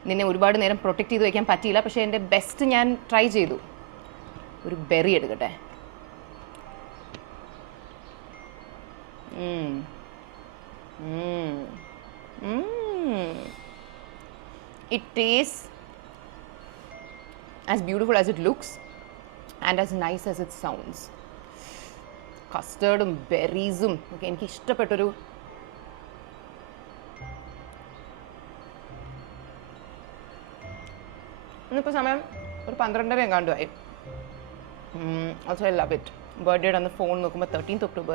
നിന്നെ ഒരുപാട് നേരം പ്രൊട്ടക്റ്റ് ചെയ്ത് വയ്ക്കാൻ പറ്റിയില്ല. പക്ഷേ എൻ്റെ ബെസ്റ്റ് ഞാൻ ട്രൈ ചെയ്തു. ഒരു ബെറി എടുക്കട്ടെ. It tastes as beautiful as it looks and as nice as it sounds. കസ്റ്റേർഡും ബെറീസും ഒക്കെ എനിക്ക് ഇഷ്ടപ്പെട്ടൊരു ഇന്നിപ്പോൾ സമയം ഒരു 12:30 എങ്ങാണ്ടുമായി. Also I love it. ബർത്ത്ഡേയുടെ അന്ന് ഫോൺ നോക്കുമ്പോൾ 13th October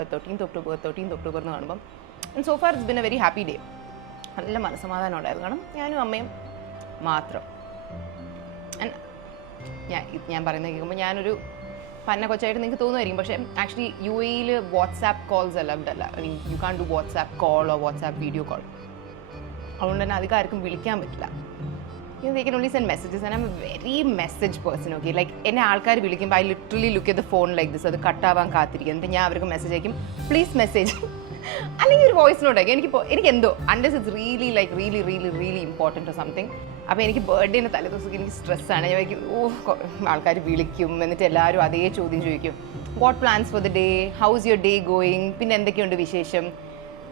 എന്ന് കാണുമ്പം so far it's been a very happy day. നല്ല മനസ്സമാധാനം ഉണ്ടായിരുന്നു. കാരണം ഞാനും അമ്മയും മാത്രം. ഞാൻ പറയുന്നത് കേൾക്കുമ്പോൾ ഞാനൊരു പന്ന കൊച്ചായിട്ട് നിങ്ങൾക്ക് തോന്നുമായിരിക്കും. പക്ഷേ actually UAE WhatsApp calls allowed അല്ല. I mean you can do WhatsApp call or WhatsApp video call. അതുകൊണ്ട് തന്നെ അധികം ആർക്കും വിളിക്കാൻ പറ്റില്ല. They can only send messages, and I'm a very message person, okay? Like, എന്നെ ആൾക്കാർ വിളിക്കുമ്പോൾ I literally look at the phone like this. അത് കട്ടാവാൻ കാത്തിരിക്കും. എന്നിട്ട് ഞാൻ അവർക്ക് മെസ്സേജ് അയക്കും, പ്ലീസ് മെസ്സേജ്, അല്ലെങ്കിൽ ഒരു വോയിസ് നോട്ട് അയക്കും. എനിക്ക് എന്തോ unless it's really like really important or something. അപ്പോൾ എനിക്ക് ബർത്ത്ഡേൻ്റെ തലേദിവസം എനിക്ക് സ്ട്രെസ്സാണ്. ഞാൻ വിചാരിക്കും ആൾക്കാർ വിളിക്കും, എന്നിട്ട് എല്ലാവരും അതേ ചോദ്യം ചോദിക്കും, what plans for the day, how is your day going, പിന്നെ എന്തൊക്കെയുണ്ട് വിശേഷം.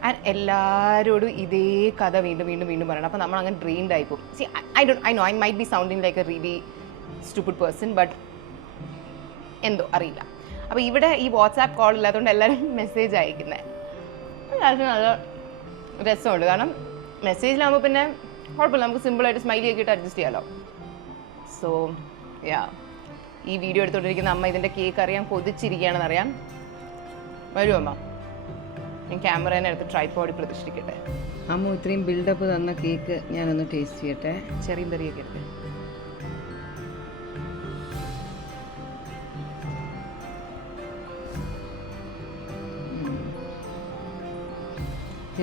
ആൻഡ് എല്ലാവരോടും ഇതേ കഥ വീണ്ടും പറയണം. അപ്പോൾ നമ്മൾ അങ്ങനെ ഡ്രെയിൻഡ് ആയിപ്പോവും. See I know I might be sounding like a really stupid person, but എന്തോ അറിയില്ല. അപ്പോൾ ഇവിടെ ഈ വാട്സാപ്പ് കോൾ ഇല്ലാത്തതുകൊണ്ട് എല്ലാവരും മെസ്സേജ് അയക്കുന്നത് നല്ല രസമുണ്ട്. കാരണം മെസ്സേജിലാകുമ്പോൾ പിന്നെ കുഴപ്പമില്ല, നമുക്ക് സിമ്പിളായിട്ട് സ്മൈലി ഒക്കെ ഇട്ട് അഡ്ജസ്റ്റ് ചെയ്യാമല്ലോ. സോ ഈ വീഡിയോ എടുത്തുകൊണ്ടിരിക്കുന്ന അമ്മ ഇതിൻ്റെ കേക്ക് അറിയാൻ കൊതിച്ചിരിക്കുകയാണെന്നറിയാം. വരുമോ അമ്മ? ഞാൻ ക്യാമറേനെ എടുത്ത് ട്രൈപോഡിൽ പ്രതിഷ്ഠിക്കട്ടെ. അമ്മ ഇത്രയും ബിൽഡപ്പ് തന്ന കേക്ക് ഞാനൊന്ന് ടേസ്റ്റ് ചെയ്യട്ടെ. ചെറിയ തെറിയൊക്കെ എടുത്ത്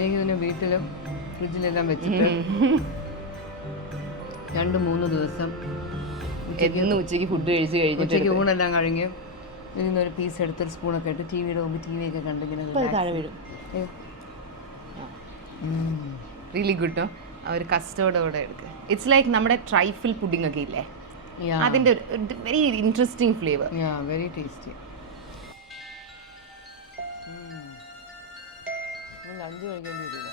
എനിക്ക് ഇതിന് വീട്ടിലും ഫ്രിഡ്ജിലെല്ലാം വെച്ചിട്ട് 2-3 ദിവസം എന്നും ഉച്ചയ്ക്ക് ഫുഡ് കഴിച്ച് കഴിഞ്ഞിട്ട് ഉച്ചയ്ക്ക് ഊണെല്ലാം കഴിഞ്ഞ് ഇതിന്നൊരു പീസ് എടുത്തൊരു സ്പൂണൊക്കെ ഇട്ട് ടി വിയുടെ മുമ്പ് TV ഒക്കെ കണ്ടിങ്ങനെ താഴെ വീഴും. Really good no? ആ ഒരു കസ്റ്റേർഡോടെ എടുക്കുക. ഇറ്റ്സ് ലൈക്ക് നമ്മുടെ ട്രൈഫിൾ പുഡിംഗ് ഒക്കെ ഇല്ലേ, അതിൻ്റെ very interesting flavour. Very tasty. Lunch കഴിക്കേണ്ടി വരില്ല.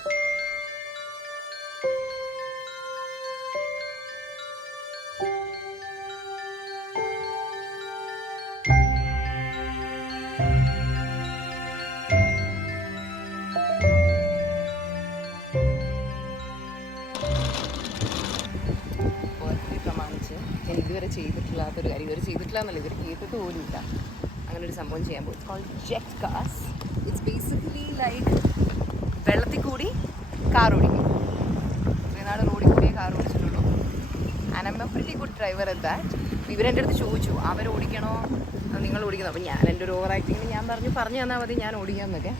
ചെയ്തിട്ടില്ലാത്തൊരു കാര്യം, ഇതുവരെ ചെയ്തിട്ടില്ല എന്നല്ല, ഇതൊരു കേട്ടിട്ട് പോലും ഇല്ല. അങ്ങനെ ഒരു സംഭവം ചെയ്യാൻ പോകും. It's called jet cars. It's basically like വെള്ളത്തിൽ കൂടി കാർ ഓടിക്കും. ഇത്രയും റോഡിൽ കൂടിയേ കാർ ഓടിച്ചിട്ടുള്ളൂ. And I'm a pretty good driver at that. ഇവരെൻ്റെ അടുത്ത് ചോദിച്ചു അവർ ഓടിക്കണോ നിങ്ങൾ ഓടിക്കണോ. അപ്പം ഞാൻ എൻ്റെ ഒരു ഓവർ ആക്ടിങ്ങിന് ഞാൻ പറഞ്ഞു തന്നാൽ മതി ഞാൻ ഓടിക്കാമെന്നൊക്കെ.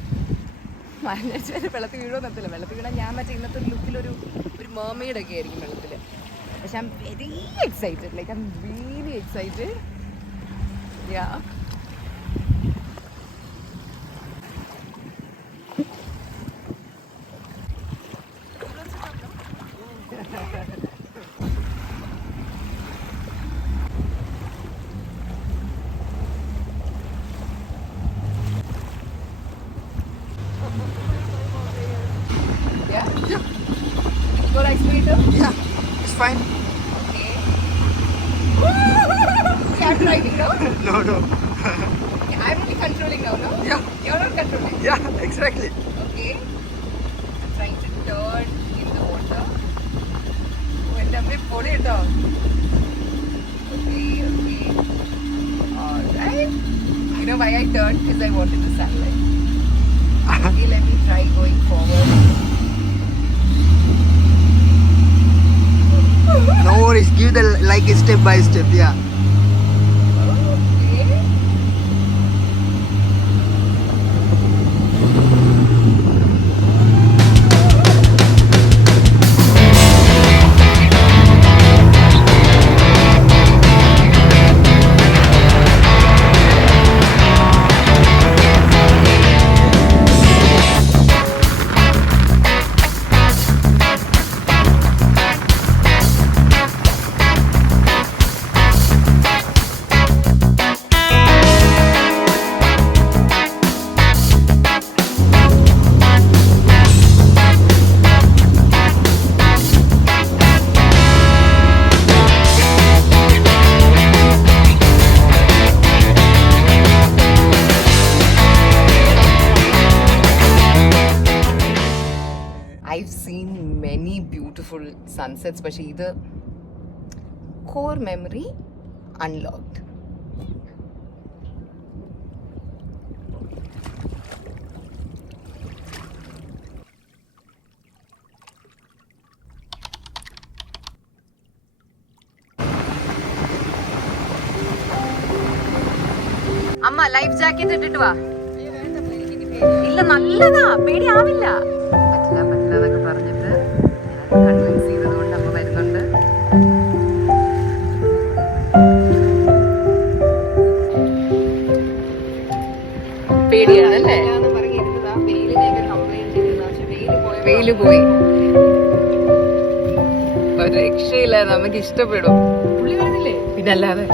മഞ്ഞടിച്ച് വരെ വെള്ളത്തിൽ വീഴുമോ നിർത്തില്ല. വെള്ളത്തിൽ വീണാൽ ഞാൻ മറ്റേ ഇന്നത്തെ ഒരു ലുക്കിലൊരു മെർമെയ്ഡൊക്കെ ആയിരിക്കും വെള്ളത്തിൽ. പക്ഷെ I M very excited, like I am really excited. Yeah Go like later? Yeah, it's fine. Okay. Start driving now? No. Okay, I'm only controlling now, no? Yeah. You're not controlling? Yeah, exactly. Okay. I'm trying to turn in the water. Oh, and I'm going to down. Okay. Alright. You know why I turned? Because I wanted the sunlight. Okay, let me try going forward. No worries, give the like step by step, yeah. Okay. I've seen many beautiful sunsets, പക്ഷേ ഇത് core memory unlocked. അമ്മ life jacket ഇട്ടിട്ട് വാ. ഇല്ല നല്ലതാ, പേടിയാവില്ല. പറ്റില്ല എന്നൊക്കെ പറഞ്ഞിട്ട് കൺവിൻസ് ചെയ്തത് കൊണ്ട് അമ്മ വരുന്നുണ്ട്. പേടിയാണല്ലേ? വെയില് പോയി, ഒരു രക്ഷയില്ല, നമുക്ക് ഇഷ്ടപ്പെടും. പുള്ളി കാണില്ലേ പിന്നല്ലാതെ.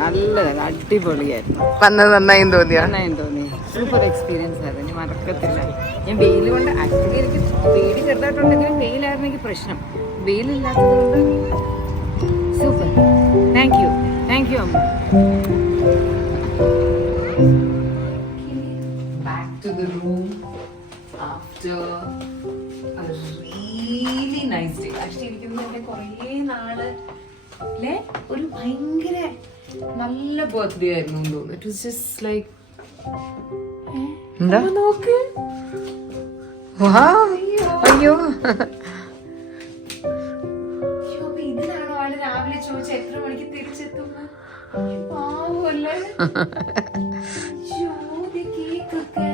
നല്ലതാണ്, അടിപൊളിയായിരുന്നു. വന്നത് നന്നായി തോന്നിയാ? നന്നായി തോന്നി, സൂപ്പർ എക്സ്പീരിയൻസ് ആയിരുന്നു, ഇനി മറക്കത്തില്ല. ഞാൻ വെയിൽ കൊണ്ട് ആക്ച്വലി എനിക്ക് പേടി ചെറുതായിട്ടുണ്ടെങ്കിലും വെയിലായിരുന്നു പ്രശ്നം. വെയിലില്ലാത്തത് കൊണ്ട് സൂപ്പർ. താങ്ക് യു അമ്മ. Back to the room after a really nice day. Actually എനിക്കൊന്നും കുറേ നാള് അല്ലേ ഒരു ഭയങ്കര നല്ല ബർത്ത്ഡേ ആയിരുന്നു തോന്നുന്നു. ഇറ്റ് വാസ് ജസ്റ്റ് ലൈക്ക് എന്താ നോക്ക്. അയ്യോ ഇതിനാണോ ആള് രാവിലെ ചോദിച്ച എത്ര മണിക്ക് തിരിച്ചെത്തുന്ന? പാവല്ലേ. കേക്കൊക്കെ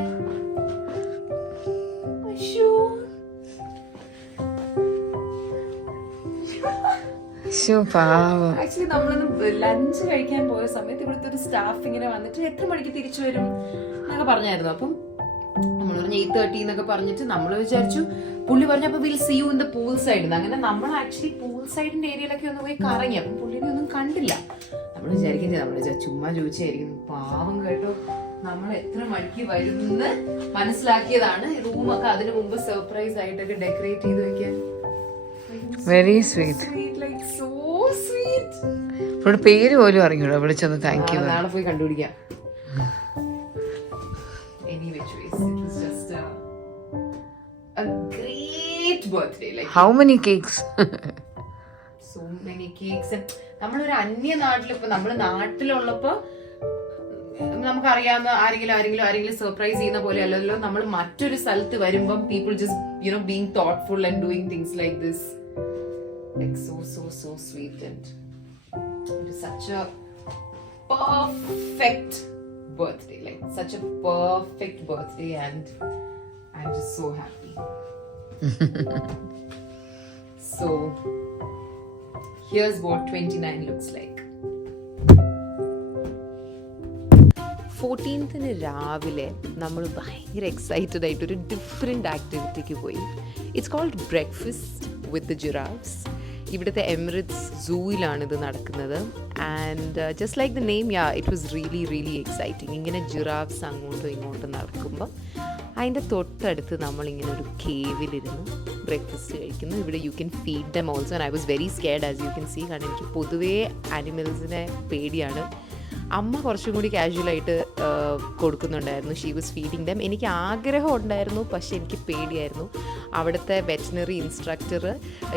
പാവം. ആക്ച്വലി നമ്മളൊന്ന് ലഞ്ച് കഴിക്കാൻ പോയ സമയത്ത് ഇവിടുത്തെ ഒരു സ്റ്റാഫ് ഇങ്ങനെ വന്നിട്ട് എത്ര മണിക്ക് തിരിച്ചു വരും എന്നൊക്കെ പറഞ്ഞായിരുന്നു. അപ്പം നമ്മൾ പറഞ്ഞു 8:30 എന്നൊക്കെ പറഞ്ഞിട്ട് നമ്മൾ വിചാരിച്ചു പുള്ളി പറഞ്ഞപ്പോൾ will see you in the pool side. അങ്ങനെ നമ്മൾ ആക്ച്വലി പൂൾ സൈഡിന്റെ ഏരിയയിലൊക്കെ ഒന്ന് പോയി കറങ്ങി. അപ്പം പുള്ളിനെ ഒന്നും കണ്ടില്ല. നമ്മൾ വിചാരിക്കുന്നത് നമ്മൾ ചുമ്മാ ചോദിച്ചായിരിക്കും. പാവം കേട്ടോ, നമ്മൾ എത്ര മണിക്ക് വരുമെന്ന് മനസ്സിലാക്കിയതാണ്. റൂമൊക്കെ അതിനു മുമ്പ് സർപ്രൈസ് ആയിട്ടൊക്കെ ഡെക്കറേറ്റ് ചെയ്ത് വെക്കാൻ. Very sweet, like so sweet. ഇവിടെ പേര് പോലും അറിഞ്ഞൂടാ. വിളിച്ചൊന്ന് താങ്ക് യു. നാളെ പോയി കണ്ടുപിടിക്കാം. Anyways, it was just a great birthday. Like How many cakes? so many cakes. നമ്മളൊരു അന്യ നാട്ടിൽ, ഇപ്പൊ നമ്മള് നാട്ടിലുള്ളപ്പോ നമുക്കറിയാവുന്ന ആരെങ്കിലും സർപ്രൈസ് ചെയ്യുന്ന പോലെ അല്ലല്ലോ നമ്മൾ മറ്റൊരു സ്ഥലത്ത് വരുമ്പം people just you know being thoughtful and doing things like this. Like so sweet, and it is such a perfect birthday, like such a perfect birthday, and I'm just so happy. So here's what 29 looks like. 14th രാവിലെ നമ്മൾ ഭയങ്കര excited ആയിട്ട് ഒരു different ആക്ടിവിറ്റിക്ക് പോയി. It's called breakfast with the giraffes. ഇവിടുത്തെ Emirates സൂയിലാണ് ഇത് നടക്കുന്നത്. And just like the name, it was really exciting. ഇങ്ങനെ ജിറാഫ്സ് അങ്ങോട്ടും ഇങ്ങോട്ടും നടക്കുമ്പോൾ അതിൻ്റെ തൊട്ടടുത്ത് നമ്മളിങ്ങനെ ഒരു കേവിലിരുന്ന് ബ്രേക്ക്ഫാസ്റ്റ് കഴിക്കുന്നു. ഇവിടെ you can feed them also. And I was very scared as you can see. കാരണം എനിക്ക് പൊതുവേ ആനിമൽസിനെ പേടിയാണ്. അമ്മ കുറച്ചും കൂടി കാഷ്വലായിട്ട് കൊടുക്കുന്നുണ്ടായിരുന്നു. She was feeding them. എനിക്ക് ആഗ്രഹം ഉണ്ടായിരുന്നു, പക്ഷെ എനിക്ക് പേടിയായിരുന്നു. അവിടുത്തെ വെറ്റിനറി ഇൻസ്ട്രക്ടർ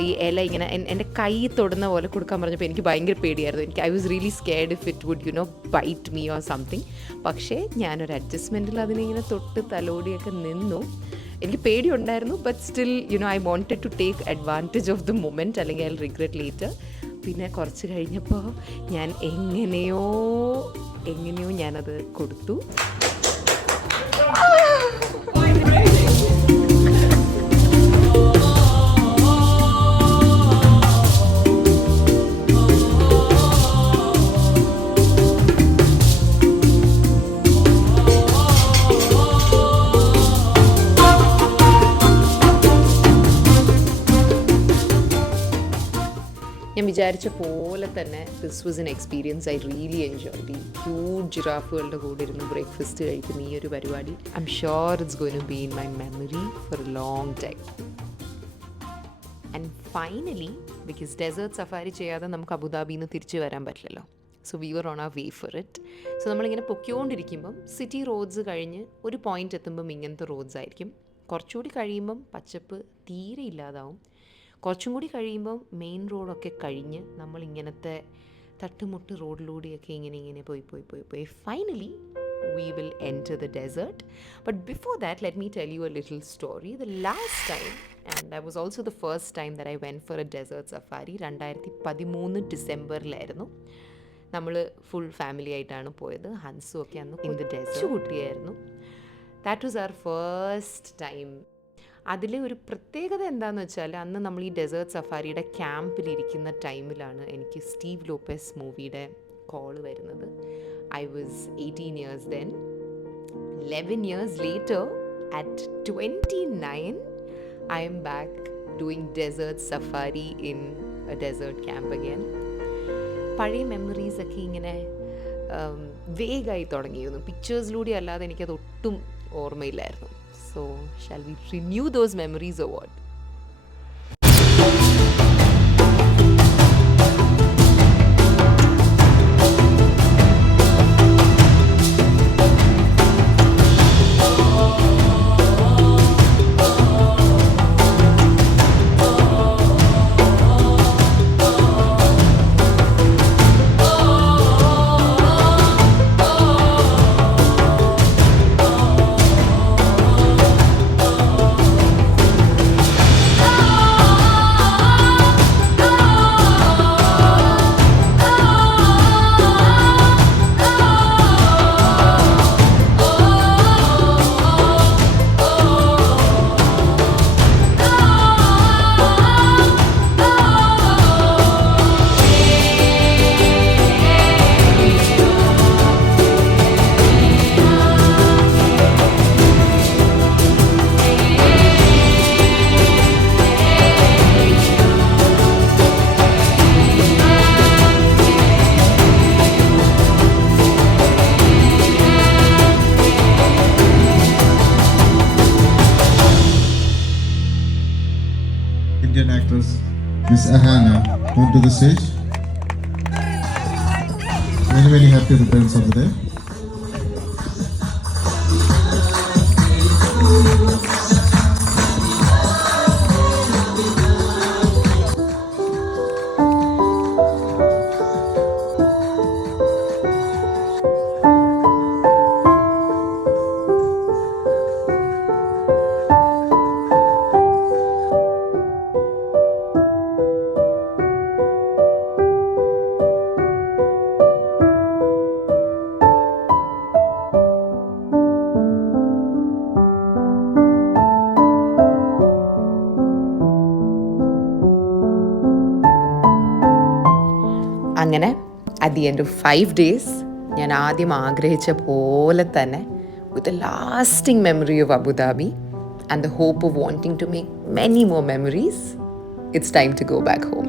ഈ ഇല ഇങ്ങനെ എൻ്റെ കൈ തൊടുന്ന പോലെ കൊടുക്കാൻ പറഞ്ഞപ്പോൾ എനിക്ക് ഭയങ്കര പേടിയായിരുന്നു. I was really scared if it would bite me or something. പക്ഷേ ഞാനൊരു അഡ്ജസ്റ്റ്മെൻറ്റിൽ അതിനിങ്ങനെ തൊട്ട് തലോടിയൊക്കെ നിന്നു. എനിക്ക് പേടിയുണ്ടായിരുന്നു, but still I wanted to take advantage of the moment, അല്ലെങ്കിൽ ഐ റിഗ്രറ്റ് ലേറ്റർ. പിന്നെ കുറച്ച് കഴിഞ്ഞപ്പോൾ ഞാൻ എങ്ങനെയോ ഞാനത് കൊടുത്തു. ഞാൻ വിചാരിച്ച പോലെ തന്നെ this was an experience. I really enjoyed. ഈ ഹ്യൂജ് ജിറാഫുകളുടെ കൂടെ ഇരുന്ന് ബ്രേക്ക്ഫാസ്റ്റ് കഴിക്കുന്ന ഈ ഒരു പരിപാടി I am sure it's going to be in my memory for a long time. And finally, because desert safari ചെയ്യാതെ നമുക്ക് അബുദാബിയിൽ നിന്ന് തിരിച്ചു വരാൻ പറ്റില്ലല്ലോ. സോ വി വർ ഓൺ ആ വേ ഫോർ ഇറ്റ്. സോ നമ്മളിങ്ങനെ പൊക്കിക്കൊണ്ടിരിക്കുമ്പം സിറ്റി റോഡ്സ് കഴിഞ്ഞ് ഒരു പോയിന്റ് എത്തുമ്പം ഇങ്ങനത്തെ റോഡ്സ് ആയിരിക്കും. കുറച്ചുകൂടി കഴിയുമ്പം പച്ചപ്പ് തീരെ ഇല്ലാതാവും. കുറച്ചും കൂടി കഴിയുമ്പം മെയിൻ റോഡൊക്കെ കഴിഞ്ഞ് നമ്മളിങ്ങനത്തെ തട്ടുമുട്ട് റോഡിലൂടെയൊക്കെ ഇങ്ങനെ പോയി finally we will enter the desert. But before that, let me tell you a little story. The last time, and that was also the first time that I went for a desert safari, 2013 ഡിസംബറിലായിരുന്നു. നമ്മൾ full family ആയിട്ടാണ് പോയത്. ഹൻസും ഒക്കെ അന്ന് in the desert കുട്ടിയായിരുന്നു. That was our first time. അതിൽ ഒരു പ്രത്യേകത എന്താണെന്ന് വെച്ചാൽ, അന്ന് നമ്മൾ ഈ ഡെസേർട്ട് സഫാരിയുടെ ക്യാമ്പിലിരിക്കുന്ന ടൈമിലാണ് എനിക്ക് സ്റ്റീവ് ലോപ്പസ് മൂവിയുടെ കോൾ വരുന്നത്. I was 18 years then. 11 years later, at 29, I am back doing desert safari in a desert camp again. പഴയ മെമ്മറീസ് ഒക്കെ ഇങ്ങനെ വേഗമായി തുടങ്ങിയിരുന്നു. പിക്ചേഴ്സിലൂടെ അല്ലാതെ എനിക്കത് ഒട്ടും ഓർമ്മയില്ലായിരുന്നു. So, shall we renew those memories or what? Ahaana onto the stage. Many, many happy returns of the day. അങ്ങനെ at the end of 5 days ഞാൻ ആദ്യം ആഗ്രഹിച്ച പോലെ തന്നെ with a lasting memory of Abu Dhabi and the hope of wanting to make many more memories it's time to go back home.